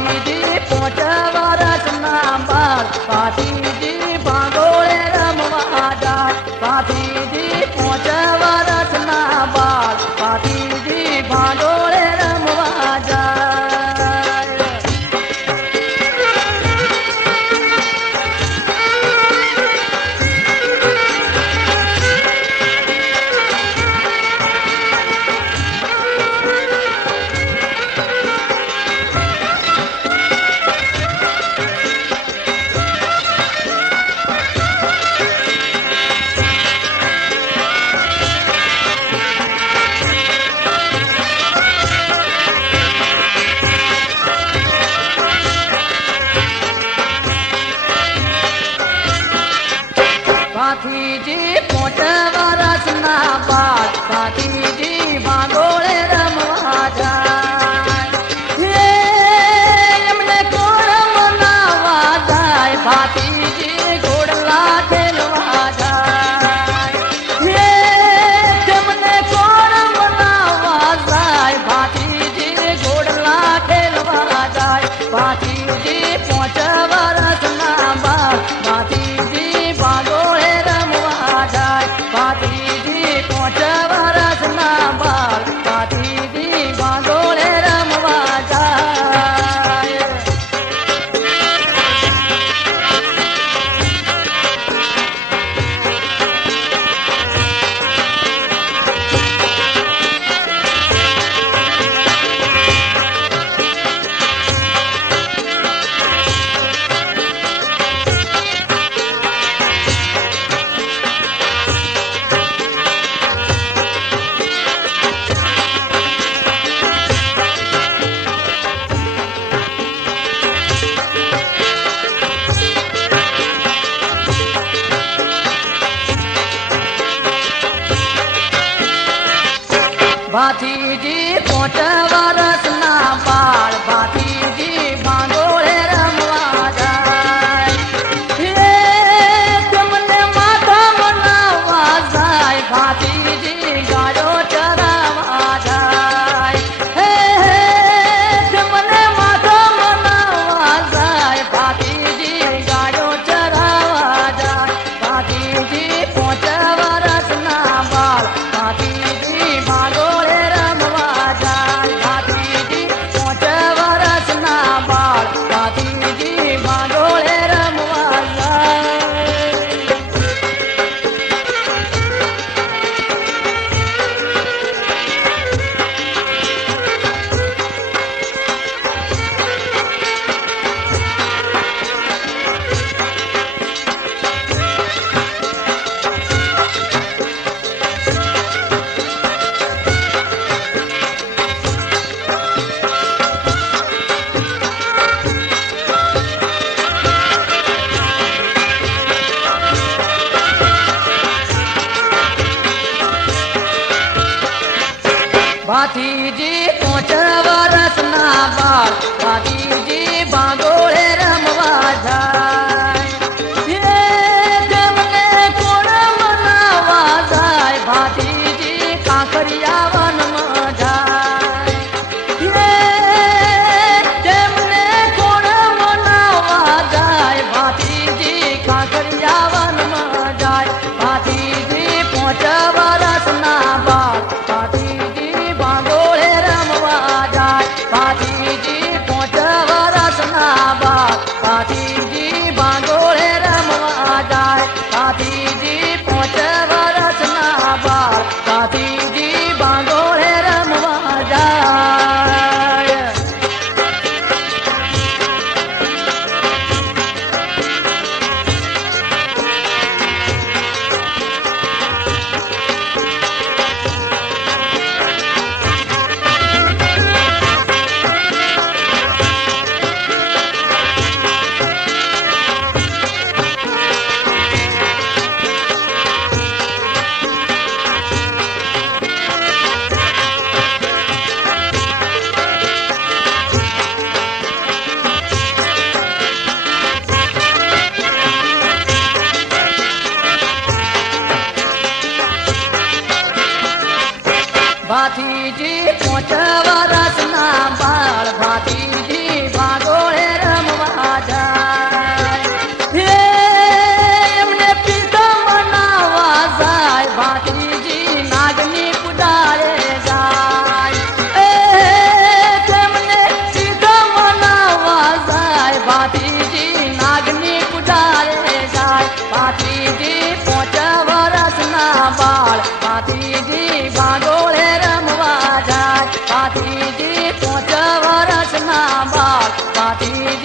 जी 5 વર્ષના બાળ ભાતીજી ભાંગોળે રમવા જાય ભાતીજી 5 વર્ષના બાળ ભાતીજી ભાંગોળે રમવા જાય ભાતીજી 5 વર્ષના બાળ ભાતીજી ભાંગોળે રમવા જાય એમને કોણ મનાવવા જાય ભાતીજી ઘોડલા ખેલવા જાય તેમને કોણ મનાવવા જાય ભાતીજી ઘોડલા ખેલવા જાય ભાતીજી 5 વર્ષના બાળ ભાતીજી ભાંગોળે રમવા જાય ભાતીજી 5 વર્ષના બાળ ભાતીજી ભાંગોળે રમવા જાય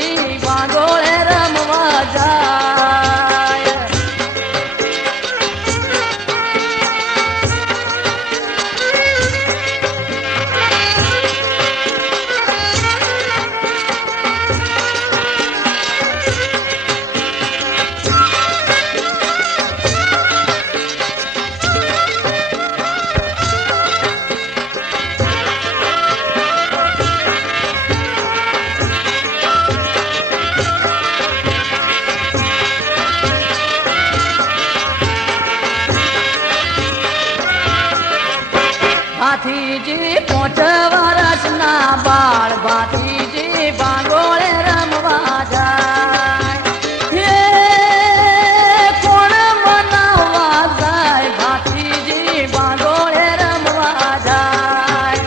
ભાતીજી ભાગોળે રમવા જાય. ભાતીજી 5 વર્ષના બાળ ભાતીજી ભાગોળે રમવા જાય. હે કોણ મનાવવા જાય ભાતીજી ભાગોળે રમવા જાય.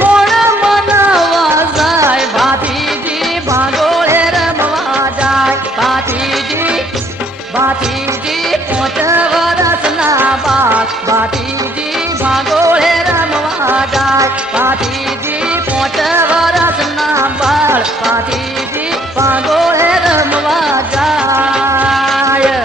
કોણ મનાવવા જાય ભાતીજી ભાગોળે રમવા જાય. ભાતીજી 5 વર્ષના બાળ ભાતીજી ભાગોળે રમવા જાય. ભાતીજી 5 વર્ષના બાળ ભાતીજી ભાગોળે રમવા જાય.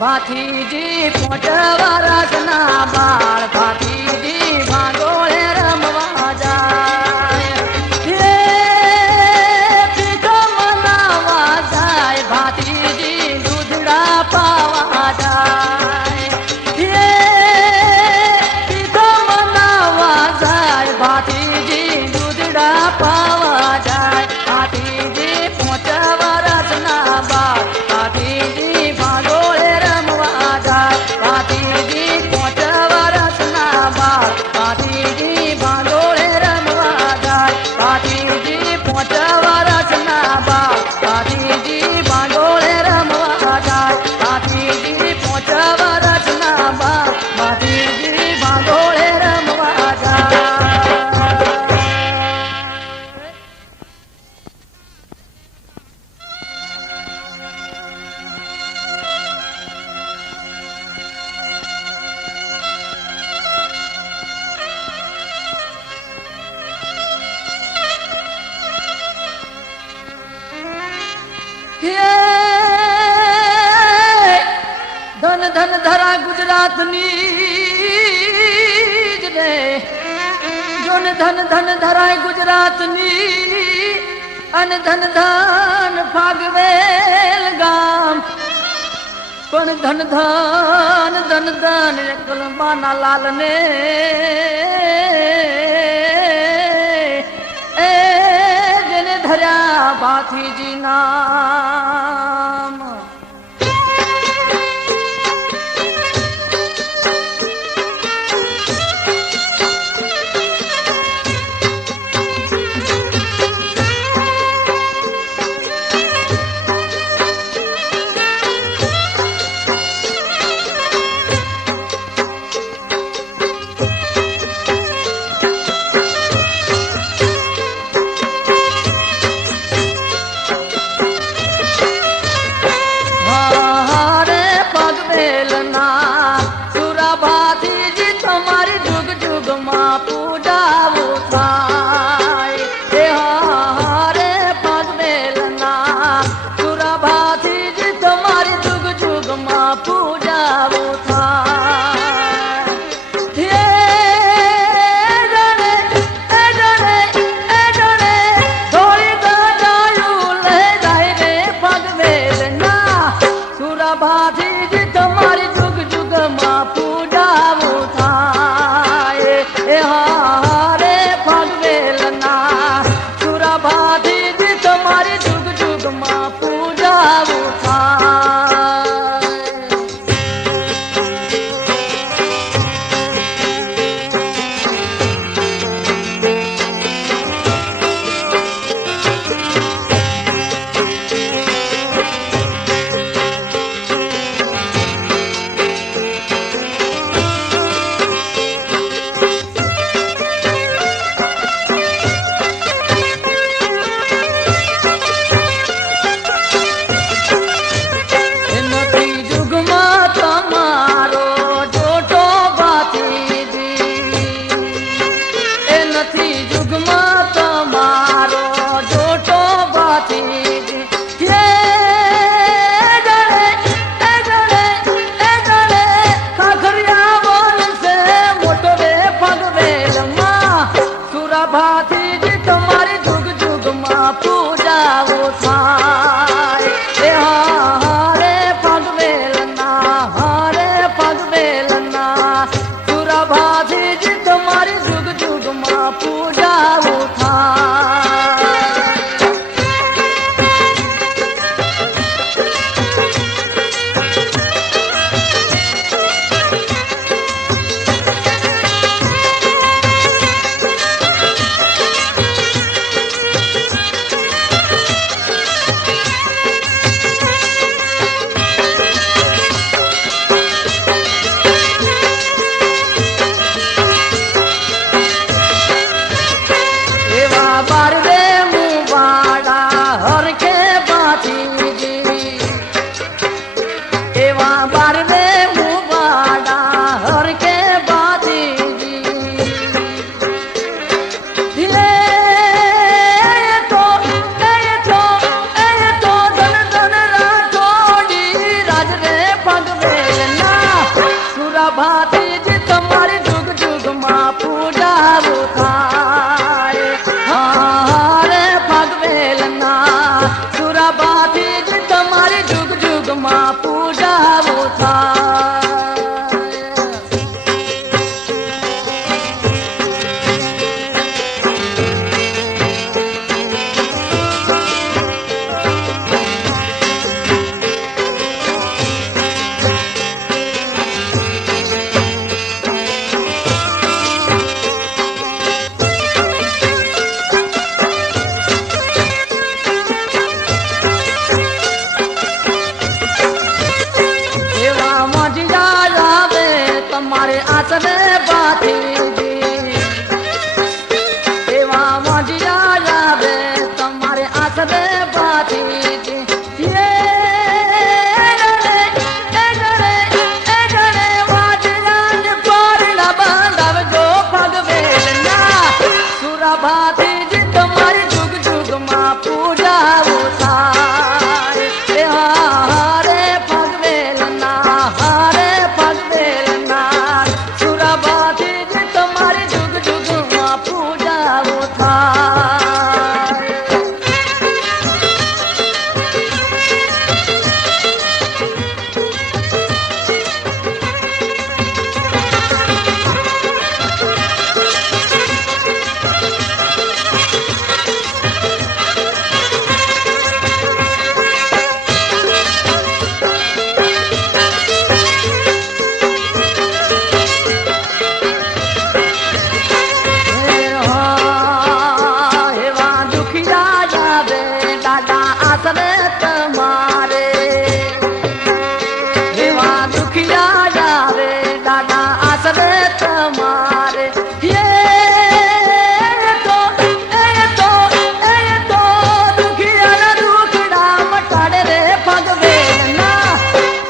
ભાતીજી 5 વર્ષના બાળ ભાતીજી ભાગોળે રમવા જાય. હે પીઠો મનાવવા જાય ભાતીજી દૂધડા પાવા જાય. હે પીઠો મનાવવા જાય ભાતીજી દૂધડા પાવા જાય. ભાતીજી 5 વર્ષના બાળ ભાતીજી ભાગોળે રમવા જાય. ભાતીજી 5 વર્ષના બાળ ભાતીજી ભાગોળે રમવા જાય. ભાતીજી 5 વર્ષના બાળ ભાતીજી ભાગોળે રમવા જાય. ભાતીજી 5 વર્ષના બાળ ભાતીજી ભાગોળે રમવા જાય. ધન ધન ધરા ગુજરાતની જ રે. જોન ધન ધન ધરાય ગુજરાતની અને ધન ધન ફાગવેલ ગામ. પણ ધન ધન ધન ધન કલમાના લાલને એ જેને ધર્યા ભાતીજી નામ. પૂજા ઉઠા માં પૂજાવો થાય તમારે આસરે બાથીજી એવા મોઢિયા આવે તમારે આસરે બાથીજી ભાતીજી તમારી જુગ જુગમાં પૂજાવો થાય હારે પગવેલના હારે પગવેલના સુરા ભાતીજી તમારી જુગ જુગમાં પૂજાવો થાય આસરે તમારે એવા દુખિયા આવે દાદા આસરે તમારે દુખિયાના દુખડા મટાડે રે ભગવેલના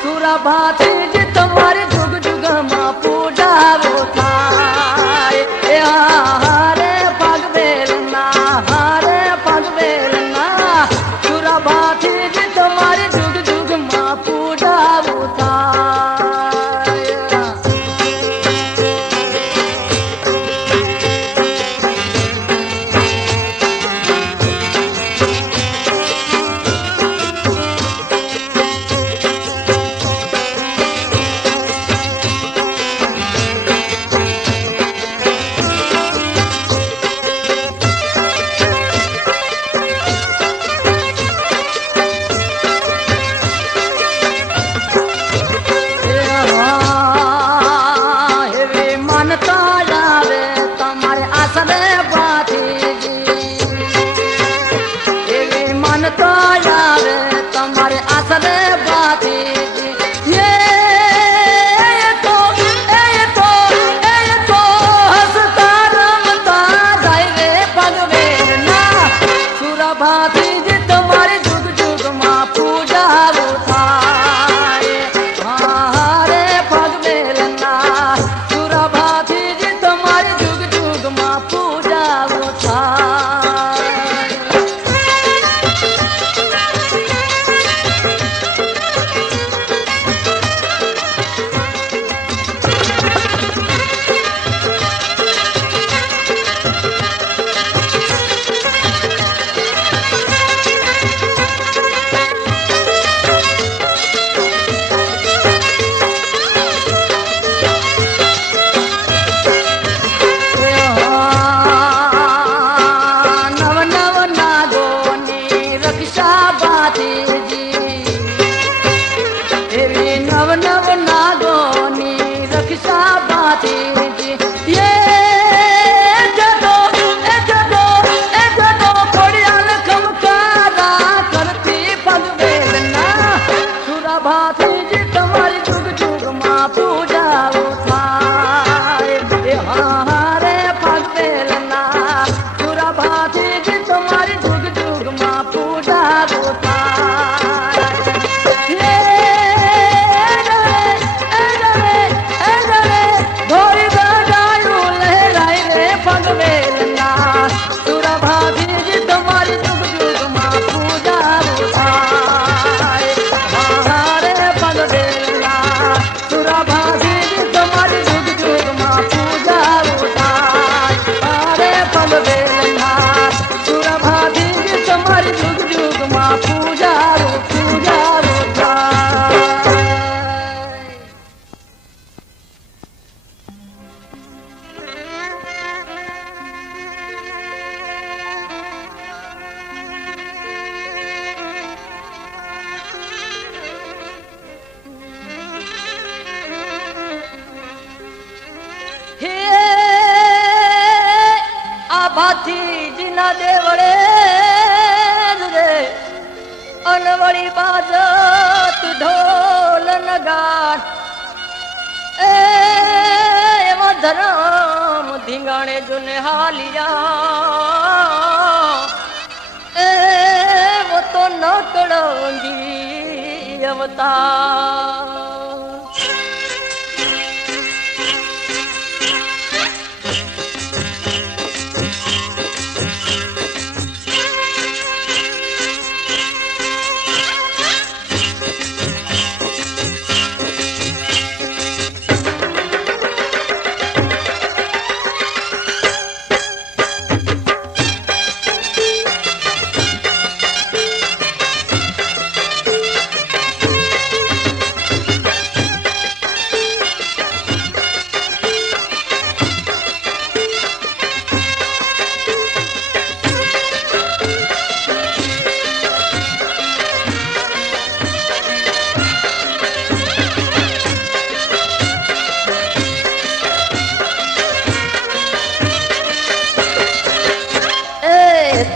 સુરા ભાતીજી તમારી જુગ જુગમાં પૂજાવો થાય હારે ભગવેલના હારે ભગવેલના ભાતીજી તમારી જુગ જુગમાં પૂજાવો થાય તમારે આસરે બાથીજી હસતા રમતા જાય રે પગવેલના સુરા ભાતીજી તમારી જુગ જુગમાં પૂજાવો થાય હારે પગવેલના સુરા ભાતીજી તમારી જુગ જુગમાં પૂજાવો થાય ભાતીજી તમારી જુગ જુગમાં પૂજાવો થાય હારે પગવેલના સુરા ભાતીજી તમારી જુગ જુગમાં પૂજાવો થાય ધોરી ગજાયું લહેરાય રે પગવેલના સુરા ભાતીજી તમારી જુગ જુગમાં પૂજાવો થાય धिंगाणे जुन हालिया ए वो तो नकड़ोंगी अवतार।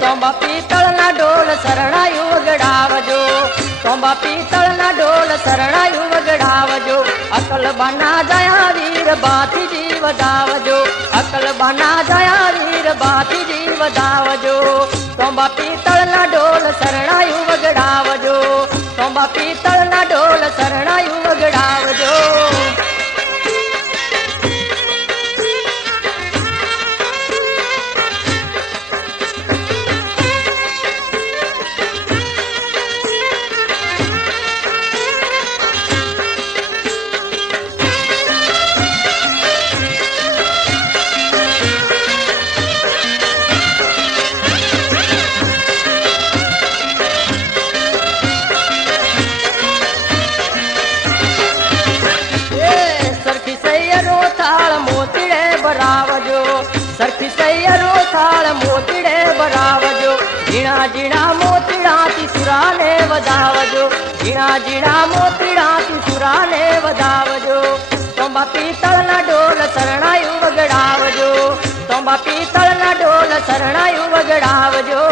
तोंबा पीतल ना डोल सरणायु वगड़ावजो, तोंबा पीतल ना डोल सरणायु वगड़ावजो। अकल बना दया वीर बाती जीव दावजो, अकल बना दया वीर बाती जीव दावजो। तोंबा पीतल ना डोल सरणायु वगड़ावजो, तोंबा पीतल ना डोल सरणायु वगड़ावजो। सरखी सैयरो थाल मोतीड़े बरावजो, जीणा जीणा मोतीड़ा तिसुरा ने वधावजो, जीणा जीणा मोतीड़ा तिसुरा ने वधावजो। तोंबा पीतल ना डोल सरणायु वगड़ावजो, तोंबा पीतल ना डोल सरणायु वगड़ावजो।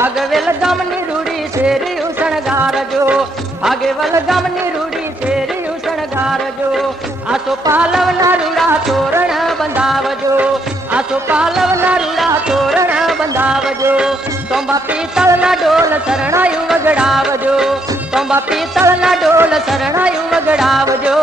भागवेल गमनी रूड़ी तेरी उसणगार जो, भागवेल गमनी रूड़ी तेरी उसणगार जो। आसो पालव ना रूड़ा तोरण बंधावजो, आसो पालव ना रूड़ा तोरण बंधावजो। तोंबा पीतल ना डोल सरणायु वगड़ावजो, तोंबा पीतल ना डोल सरणायु वगड़ावजो।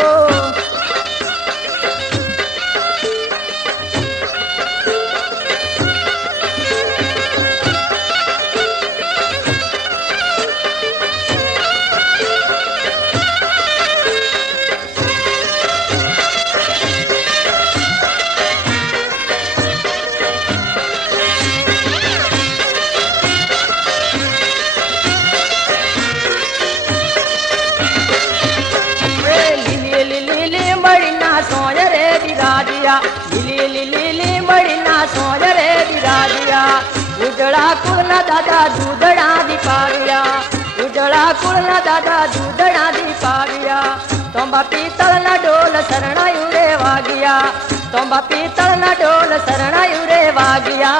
लिली लिली मड़ीना सोज रे विराजिया, उजड़ा कुलना दादा दूधड़ा दीपाविया, उजड़ा कुलना दादा दूधड़ा दीपाविया। तोंबा पीतल ना डोल सरणायु रे वागिया, तोंबा पीतल ना डोल सरणायु रे वागिया।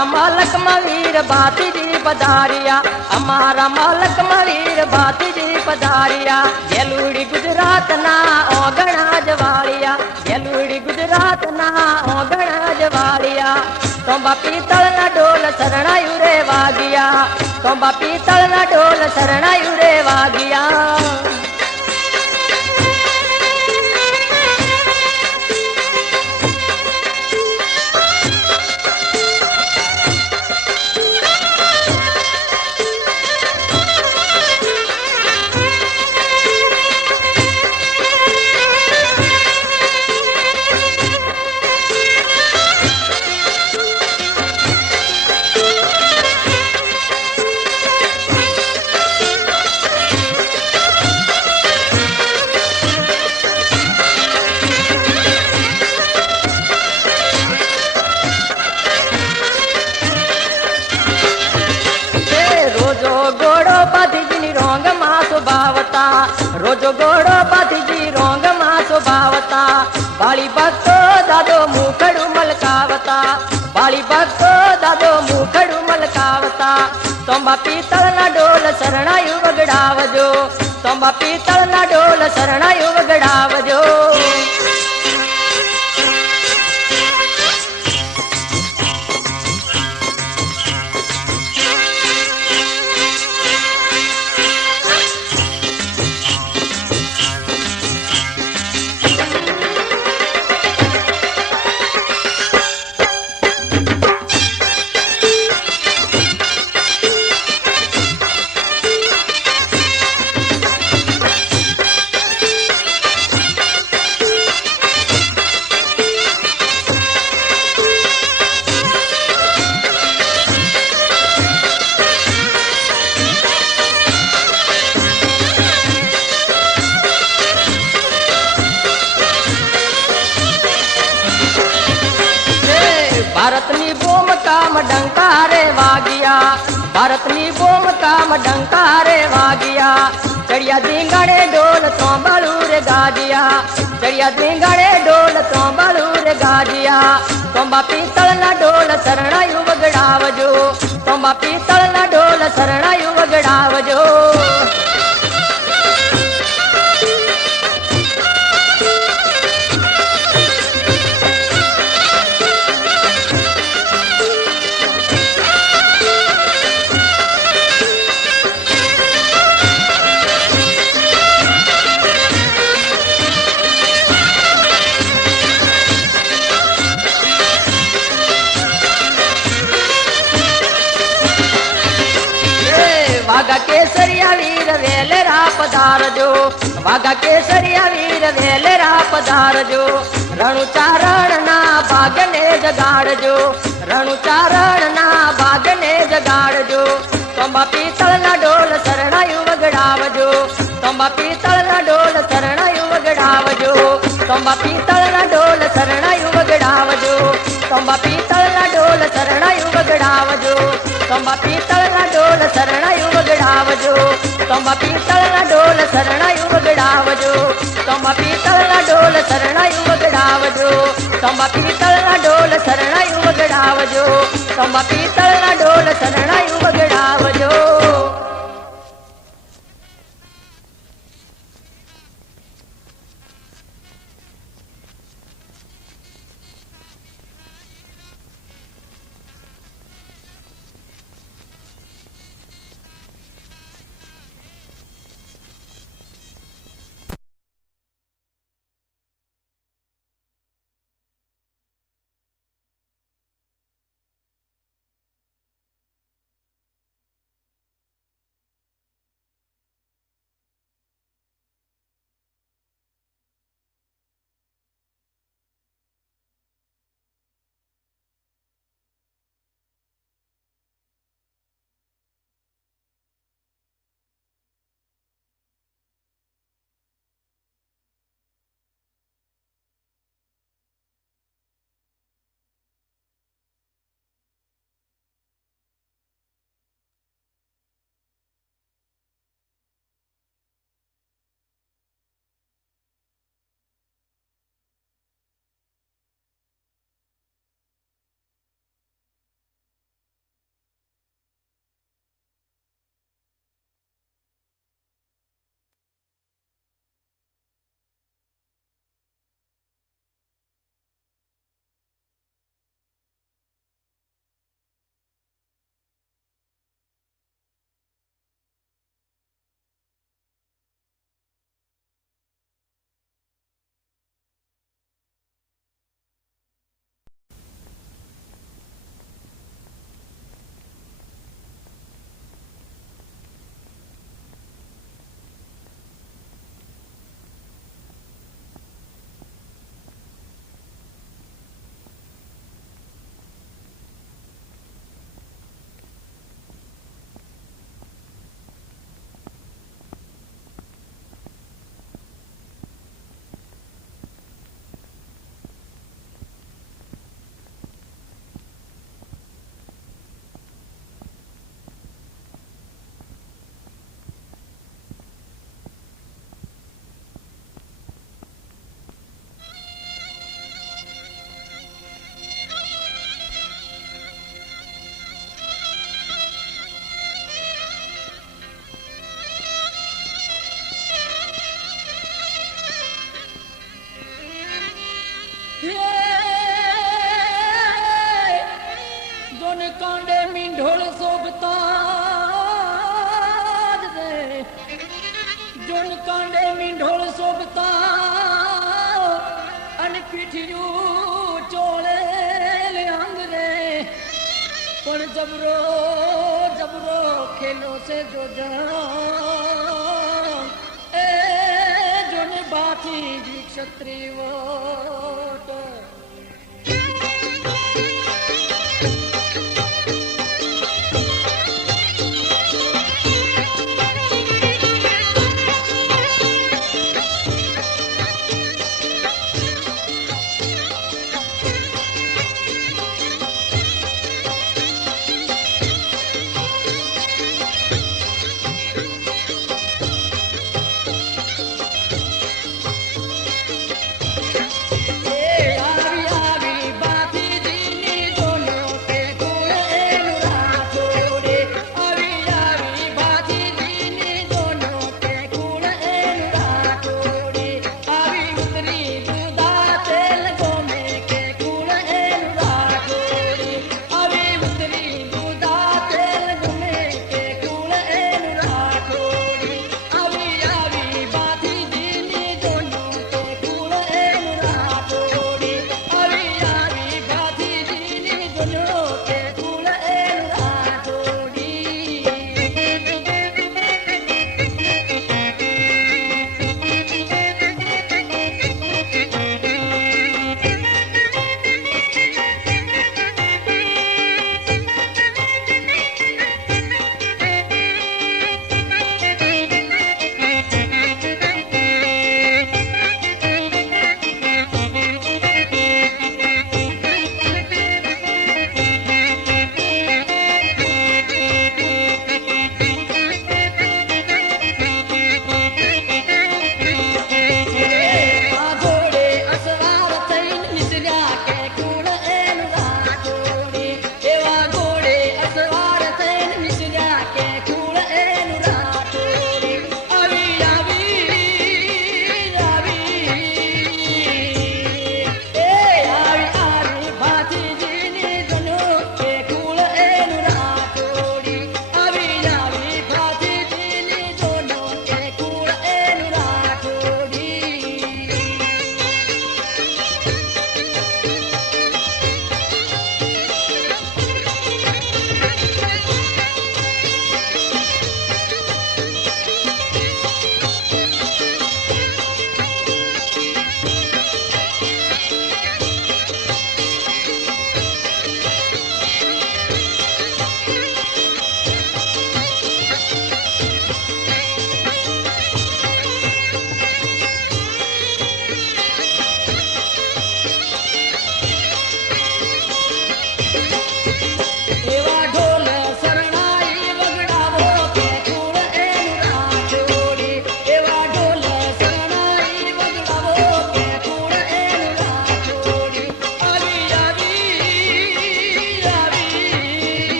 અમારા માલક વીર ભાતીજી પધાર્યા, અમારા માલક વીર ભાતીજી પધાર્યા. જેલુડી ગુજરાતના ઓગણા જવાળિયા, જેલુડી ગુજરાતના ઓગણા જવાળિયા. તોંબા પિત્તળના ઢોલ શરણાયું રે વાગ્યા, તોંબા પિત્તળના ઢોલ શરણાયું રે વાગ્યા. રોજો ગોળો પાથીજી રોંગમાં શોભાવતા, બાળી ભક્તો દાદો મુખડું મલકાવતા, બાળી ભક્તો દાદો મુખડું મલકાવતા. તોંબા પિત્તળના ઢોલ શરણાયું વગડાવજો, તોંબા પિત્તળના ઢોલ શરણાયું વગડાવજો. ભારતની બોમ કામ ડંકારે વાગ્યા, ભારતની બોમ કામ ડંકારે વાગ્યા. ચડિયા ધીંગાડે ઢોલ તોંબાળું રે ગાજિયા, ચડિયા ધીંગાડે ઢોલ તોંબાળું રે ગાજિયા. તોંબા પિત્તળના ઢોલ શરણાયું વગડાવજો, તોંબા પિત્તળના ઢોલ શરણાયું વગડાવજો. વાઘા કેસરિયા વીર વેલેરા પધારજો, વાઘા કેસરિયા વીર વેલેરા પધારજો. રણુચારણના ભાગને જગાડજો, રણુચારણના ભાગને જગાડજો. તોંબા પિત્તળના ઢોલ શરણાયું વગડાવજો, તોંબા પિત્તળના ઢોલ શરણાયું વગડાવજો, તોંબા પિત્તળના ઢોલ શરણાયું વગડાવજો, તોંબા પિત્તળના ઢોલ શરણાયું વગડાવજો, તોંબા પિત્તળના ઢોલ શરણાયું વગડાવજો, તોંબા પિત્તળના ઢોલ શરણાયું વગડાવજો, તોંબા પિત્તળના ઢોલ શરણાયું વગડાવજો, તોંબા પિત્તળના ઢોલ શરણાયું વગડાવજો, તોંબા પિત્તળના ઢોલ શરણાયું વગડાવજો. जबरो जबरो खेलों से जो जान ए जोने बाती जी क्षत्रिय वोट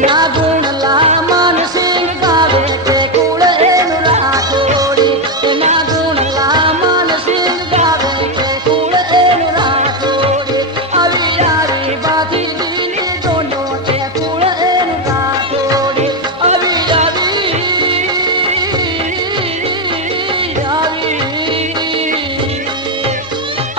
એના ગુણલા માનસિંહ ગાવે તે કુળ એનું રાખોડી એના ગુણલા માનસિંહ ગાવે તે કુળ એનું રાખોડી આવી આવી બાધી દીની દોનો તે કુળ એનું રાખોડી આવી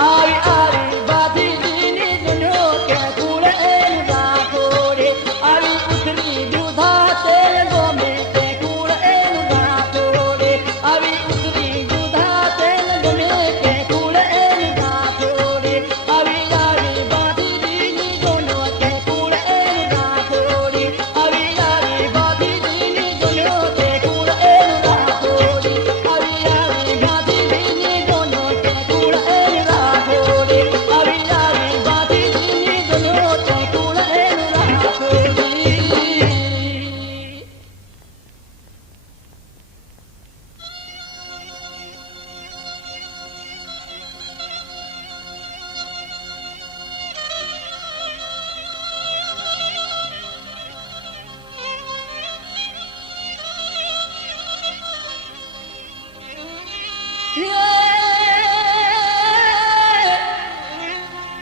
આવી આવી બાધી દીની દોનો તે કુળ એનું રાખોડી આવી ઉતરી દુધા તેલ ગમે તે કુળ એનું રાખોડી આવી ઉતરી દુધા તેલ ગમે તે કુળ એનું રાખોડી આવી આવી બાધી દીની દોનો તે કુળ એનું રાખોડી આવી આવી બાધી દીની દોનો તે કુળ એનું રાખોડી આવી આવી બાધી દીની દોનો તે કુળ એનું રાખોડી આવી આવી બાધી દીની દોનો તે કુળ એનું રાખોડી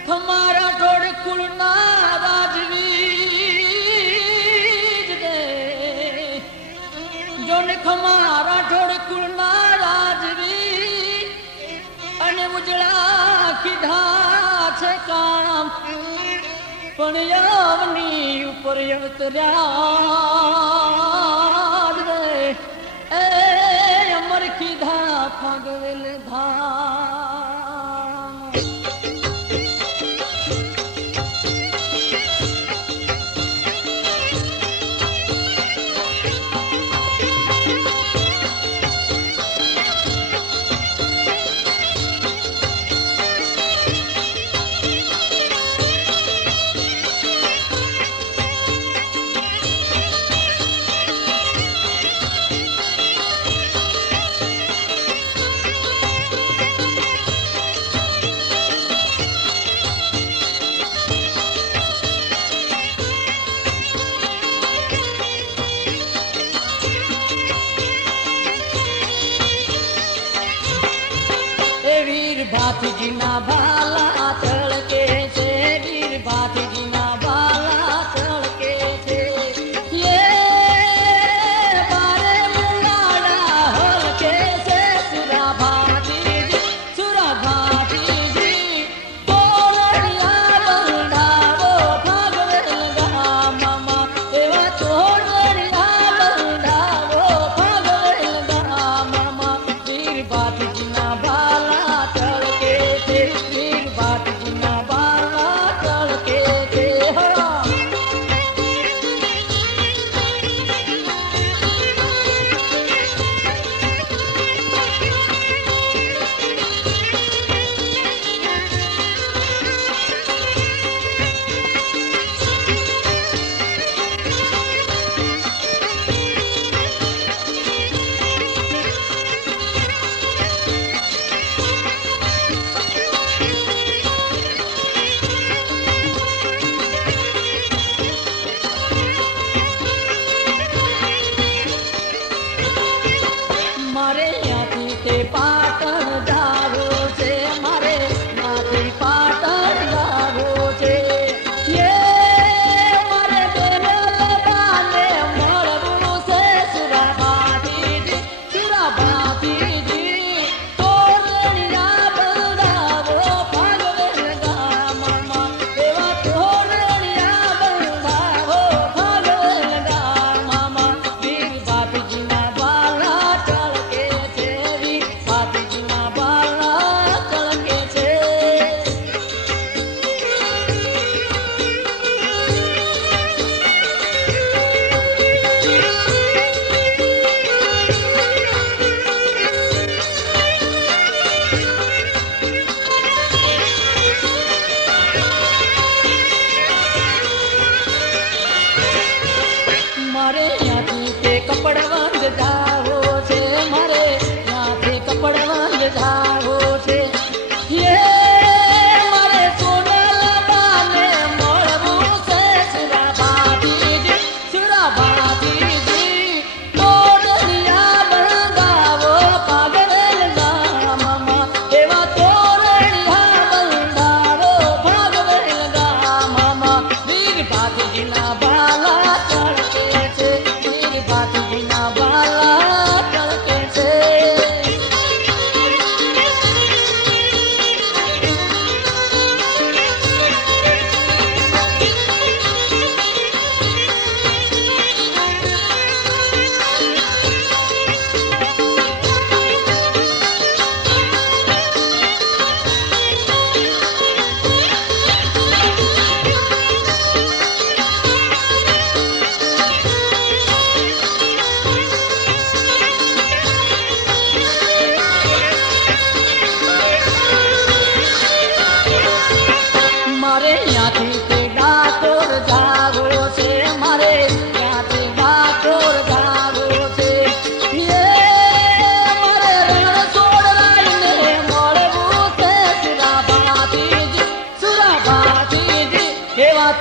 તમારા ઢોળ કુળના રાજવીર રે જોને ખમારા ઢોળ કુળના રાજવીર અને ઉજળા કીધા છે કામ પણ યવની ઉપર અવતર્યા રે એ અમર કીધા ફગવેલ ધામ વીર ભાતીજીના ભાલા તળકે છે વીર ભાતીજીના ભાલા તળકે છે યે બારે મુલાડા હલકે છે સુરા ભાતીજી તોરણિયા બંધાવો ભાગવેલ ગામમાં એવા તોરણિયા બંધાવો ભાગવેલ ગામમાં વીર ભાતીજીના ભાલા તળકે છે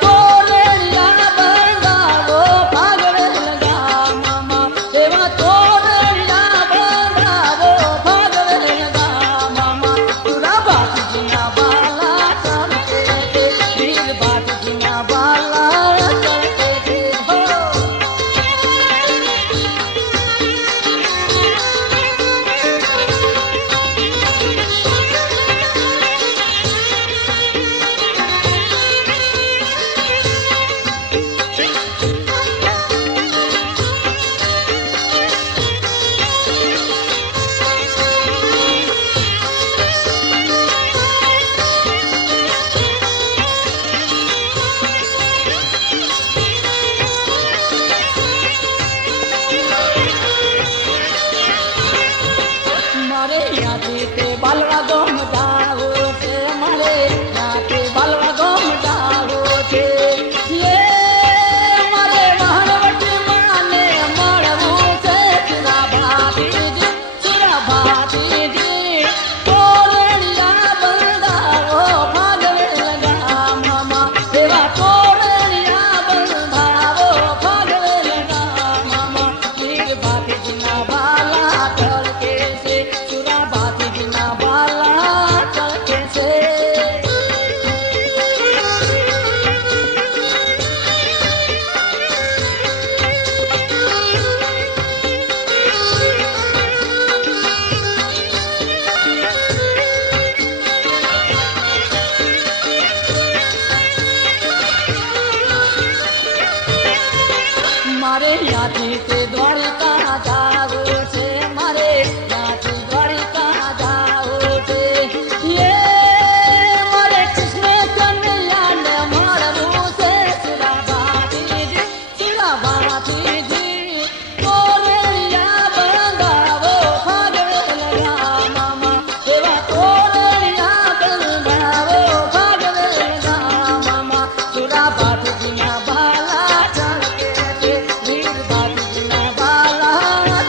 તોરણિયા બંધાવો ભાગવે લગા મામા એવા તોરણિયા બંધાવો ભાગવે લગા મામા તુરા બાપજીના બાલા ચલતે છે વીર બાપજીના બાલા ચલતે છે હો મારે યાથી તે બાલવા ગોમ જાવો છે મારે યાથી બાલવા ગોમ જાવો છે લે મારે મહાનવટી માને મળવું છે સુરા ભાતીજી તોરણિયા બંધાવો ભાગવે લગા મામા એવા તોરણિયા બંધાવો ભાગવે લગા મામા વીર ભાતીજીના બાલા તળકે છે સુરા ભાતીજીના બાલા તળકે છે મારે યાથી તે દ્વારકા જાવું છે મારે યાથી દ્વારકા જાવું છે યે મારે કૃષ્ણ કનૈયાને મળવું છે સુરા ભાતીજી તોરણિયા બંધાવો ભાગવે લગા મામા એવા તોરણિયા બંધાવો ભાગવે લગા મામા સુરા ભાતીજીના બાલા ચલકે છે વીર ભાતીજીના બાલા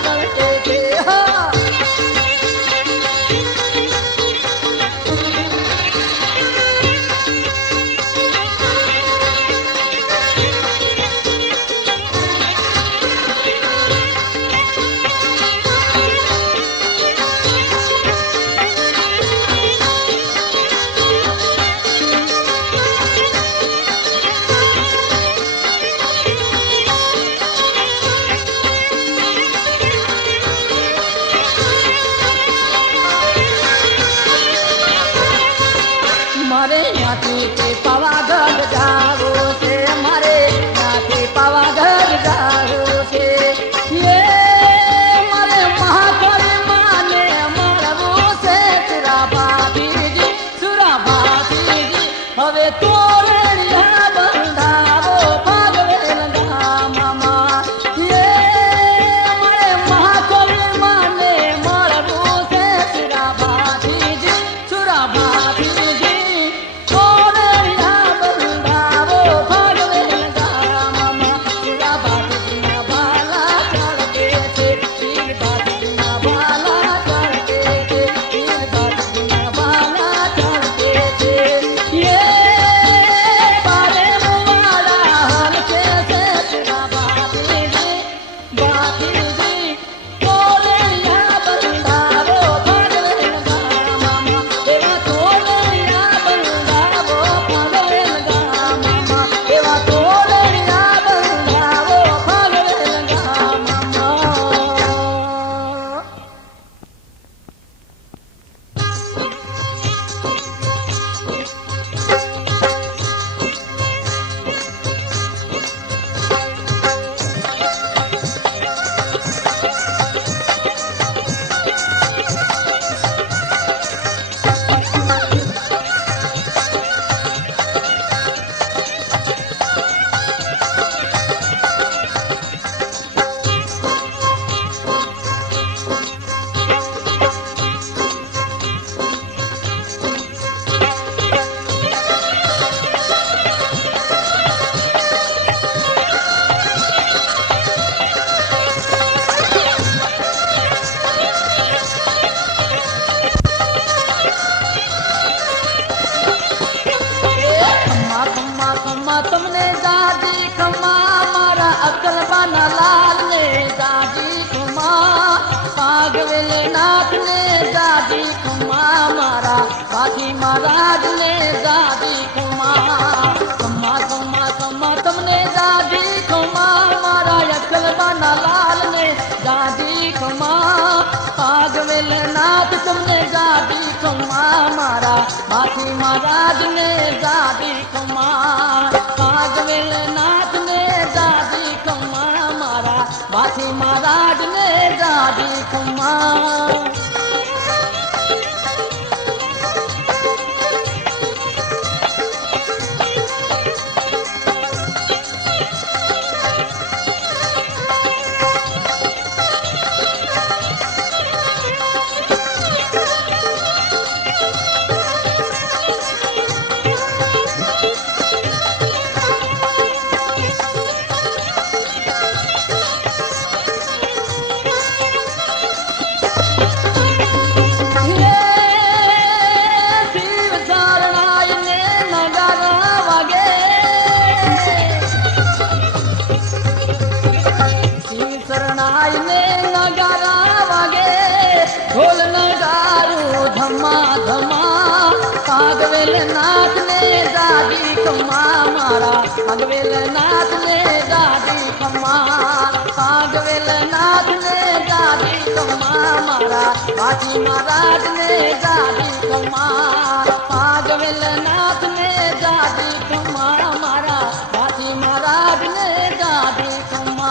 તમને દાદી ખમા મારા અકલબાના લાલ ને દાદી ખમા પાગવેલ નાથ ને દાદી ખમા મારા બાકી મહારાજ ને દાદી ખમા ખમા ખમા ખમા તમને દાદી ખમા મારા અકલબાના લાલ ને દાદી ખમા પાગવેલ નાથ તમને દાદી ખમા મારા બાકી મહારાજ ને દાદી ખમા પાગવેલ નાથ ને દાદી ખમા મારા બાકી મહારાજ ને દાદી ખમા पागवेल नाथ ने दादी खमा मारा पागवेल नाथ ने दादी खमा पागवेल नाथ ने दादी खमा मारा बाजी महाराज ने दादी खमा पागवेल नाथ ने दादी खमा मारा बाजी महाराज ने दादी खमा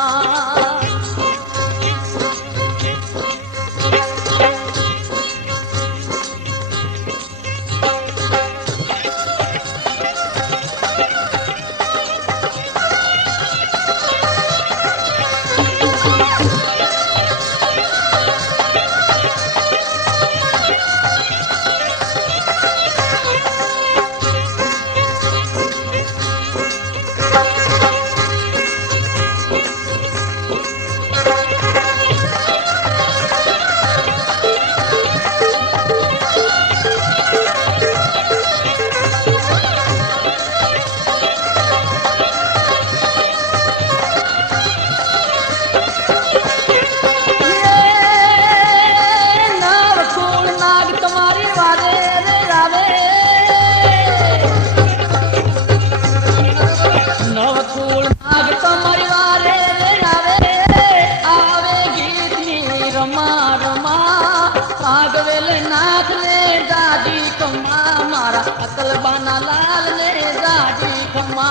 अकलबाना लाल ने दादी खमा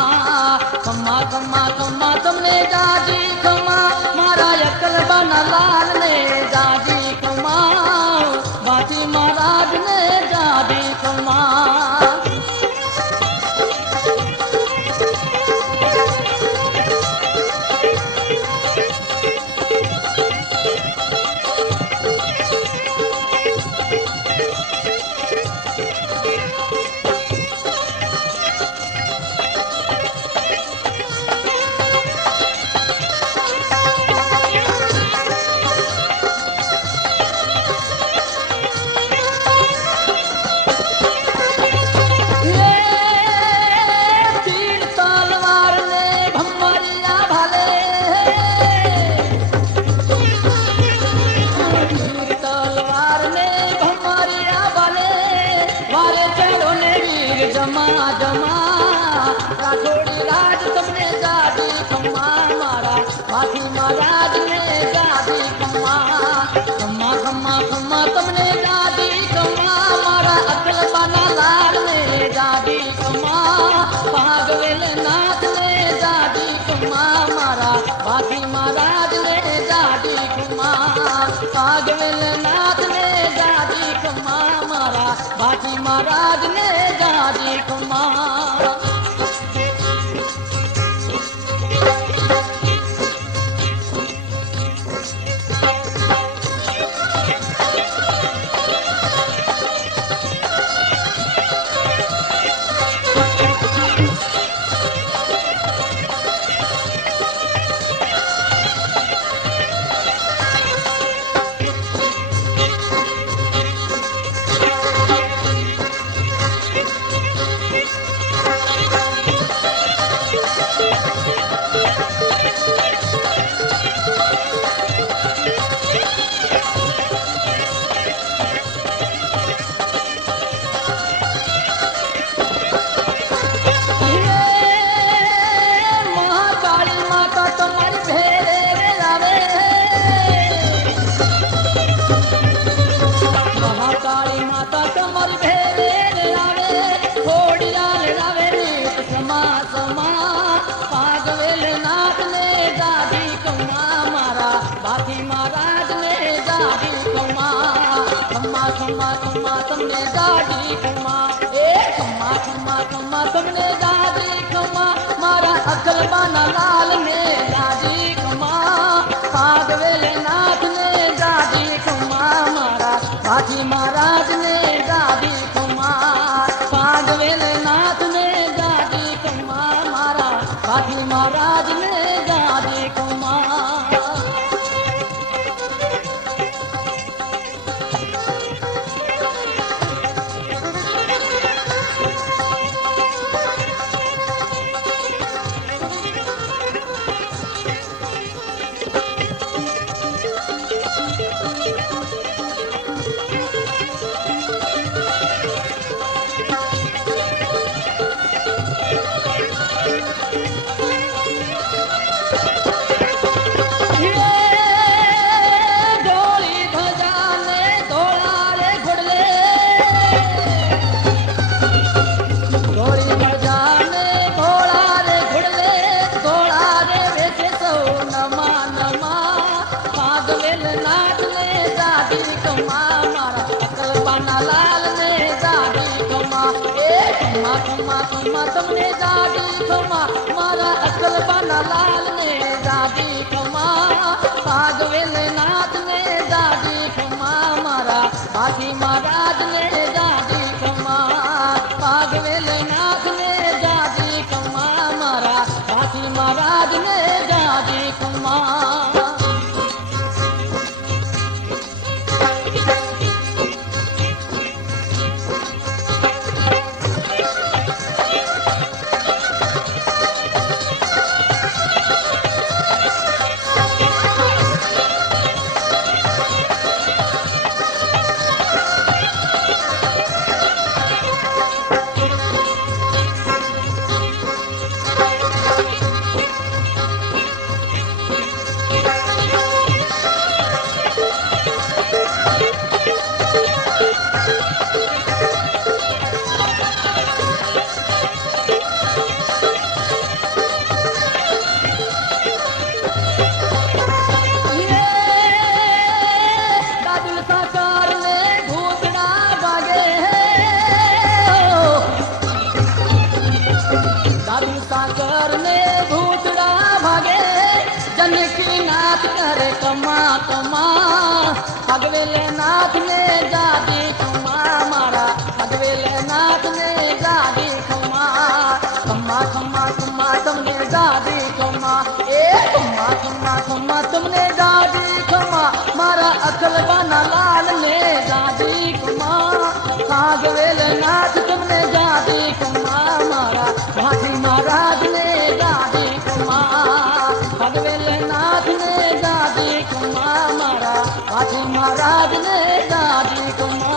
खमा खमा खमा तुमने दादी खमा मारा अकलबाना लाल ने दादी खमा बाजी महाराज ने दादी खमा जमा जमा राठौड़ी राज तुमने दादी खम्मा मारा बाकी महाराज ने दादी खम्मा खम्मा खम्मा खम्मा तुमने दादी खम्मा मारा अकलबाना लाल ने दादी खम्मा पागवेल नाथ ने दादी खम्मा मारा बाकी महाराज ने दादी खम्मा पागवेल नाथ ने दादी खम्मा मारा बाकी महाराज ने दादी खम्मा मारी भेरे आवे थोड़ी आल रावे नीत समा समा पागवेल नाथ ने दादी कमा मारा बाकी महाराज ने दादी कमा खम्मा खम्मा खम्मा तुमने दादी कमा ए खम्मा खम्मा खम्मा तुमने दादी कमा मारा अकल बाना लाल ने दादी कमा पागवेल नाथ ने दादी कमा मारा बाकी महाराज ने दादी कमा पागवेल नाथ ने दादी कमा मारा बाकी महाराज ने दादी कमा खम्मा तुमने दादी खम्मा मारा अकल बाना लाल ने दादी खम्मा पागवेल नाथ ने दादी खम्मा मारा बाकी महाराज ने दादी खम्मा पागवेल नाथ ने दादी खम्मा मारा बाकी महाराज ने दादी खम्मा कमा कमा भगवेले नाथ ने दादी कमा मारा भगवेले नाथ ने दादी कमा खम्मा खम्मा खम्मा तुमने दादी कमा ए खम्मा खम्मा खम्मा तुमने दादी कमा मारा अकल बाना लाल ने दादी कमा भगवेले नाथ तुमने दादी कमा मारा भाटी महाराज ने दादी कमा भगवेले नाथ ने दादी कमा मारा भाटी महाराज ने दादी कमा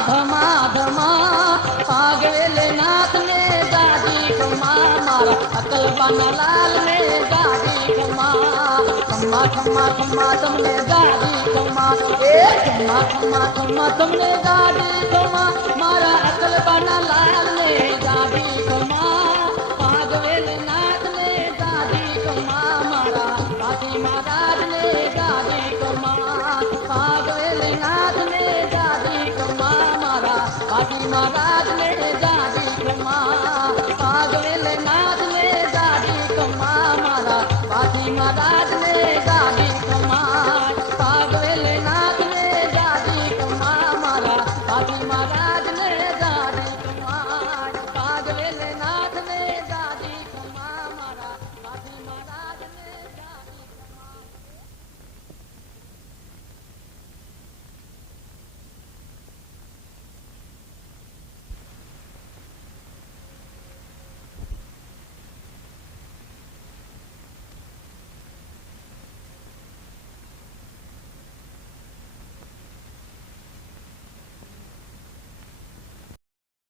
धमा धमा पागवेले नाथ ने दादी कमा मारा अकल बाना लाल ने दादी कमा खम्मा खम्मा खम्मा तुमने दादी कमा ए खम्मा खम्मा खम्मा तुमने दादी कमा मारा अकल बाना लाल ने दादी कमा पागवेले नाथ ने दादी कमा मारा बाकी महाराज ने दादी कमा पागवेले नाथ ने दादी कमा मारा बाकी महाराज ने दादी कमा पागवेले नाथ ने दादी कमा मारा बाकी महाराज ने